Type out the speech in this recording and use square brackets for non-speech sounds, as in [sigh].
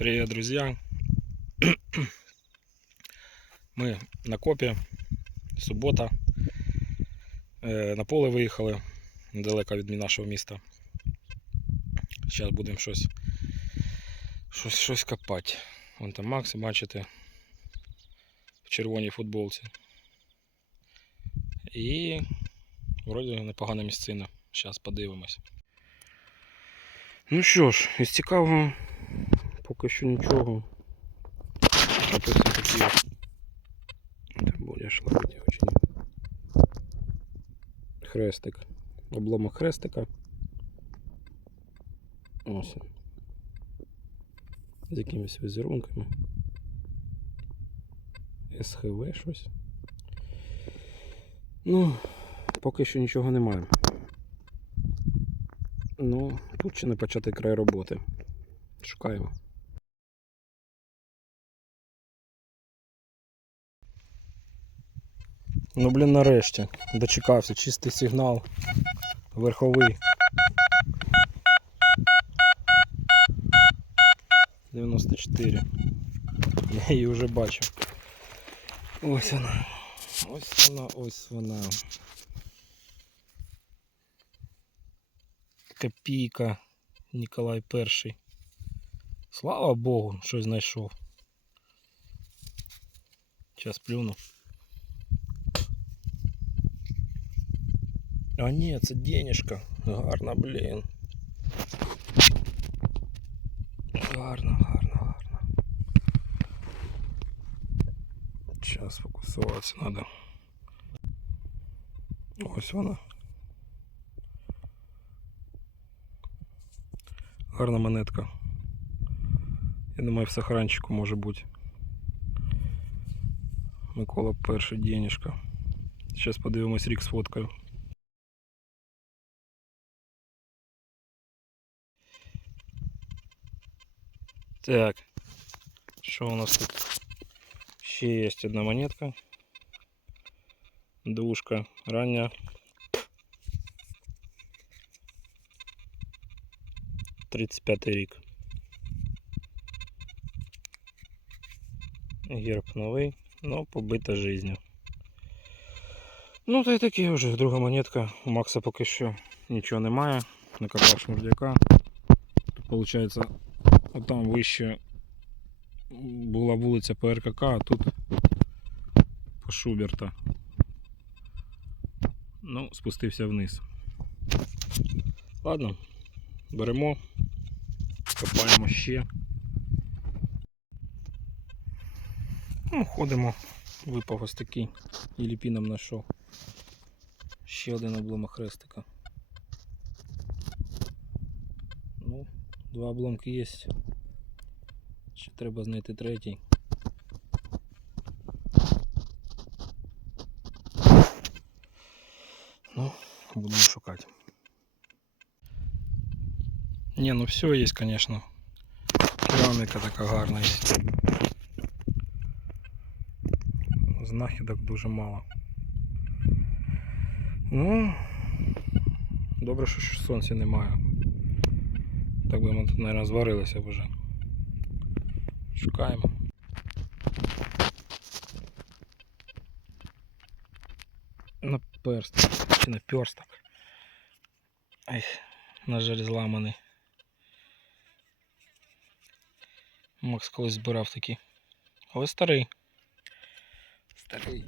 Привет, друзья! [clears throat] Ми на копі, субота. Е, На поле виїхали недалеко від нашого міста. Зараз будемо щось, щось, щось копати. Вон там Макс, бачите, в червоній футболці. І вроді непогана місцина. Зараз подивимось. Ну що ж, із цікавого поки що нічого. Написано такі. Там будеш ловити очень. Хрестик. Обломок хрестика. Ось. З якимись візерунками. СХВ щось. Ну, поки що нічого немає. Ну, тут ще не почати край роботи. Шукаємо. Ну, блін, нарешті. Дочекався, чистий сигнал. Верховий. 94. Я її вже бачив. Ось вона. Ось вона, ось вона. Копійка Ніколай І. Слава Богу, щось знайшов. Зараз плюну. А ні, це денежка. Гарна, блін. Гарно, гарно, гарно. Зараз фокусуватися треба. Ось вона. Гарна монетка. Я думаю, в сохранчику може бути. Микола перша денежка. Зараз подивимось рік сфоткаю. Так. Що у нас тут? Ще є одна монетка. Двушка рання. Тридцять п'ятий рік. Герб новий, но побита жизнью. Ну, та й таке вже друга монетка. У Макса поки що нічого немає. Накопав шмурдяка. Тут, там вище була вулиця ПРКК, а тут по Шуберта. Ну, спустився вниз. Ладно, беремо, копаємо ще. Ну, ходимо, випав ось такий і ліпіном знайшов. Ще один обломок хрестика. два обломки є. Ще треба знайти третій. Ну, будемо шукати. Не, ну все є, конечно. Кераміка така гарна є. Знахідок дуже мало. Ну, добре, що ще сонця немає. Так би ми тут, мабуть, зварилися б вже. Шукаємо. На персток. Чи на персток. Ай, на жаль, зламаний. Макс колись збирав такі. Але старий. Старий.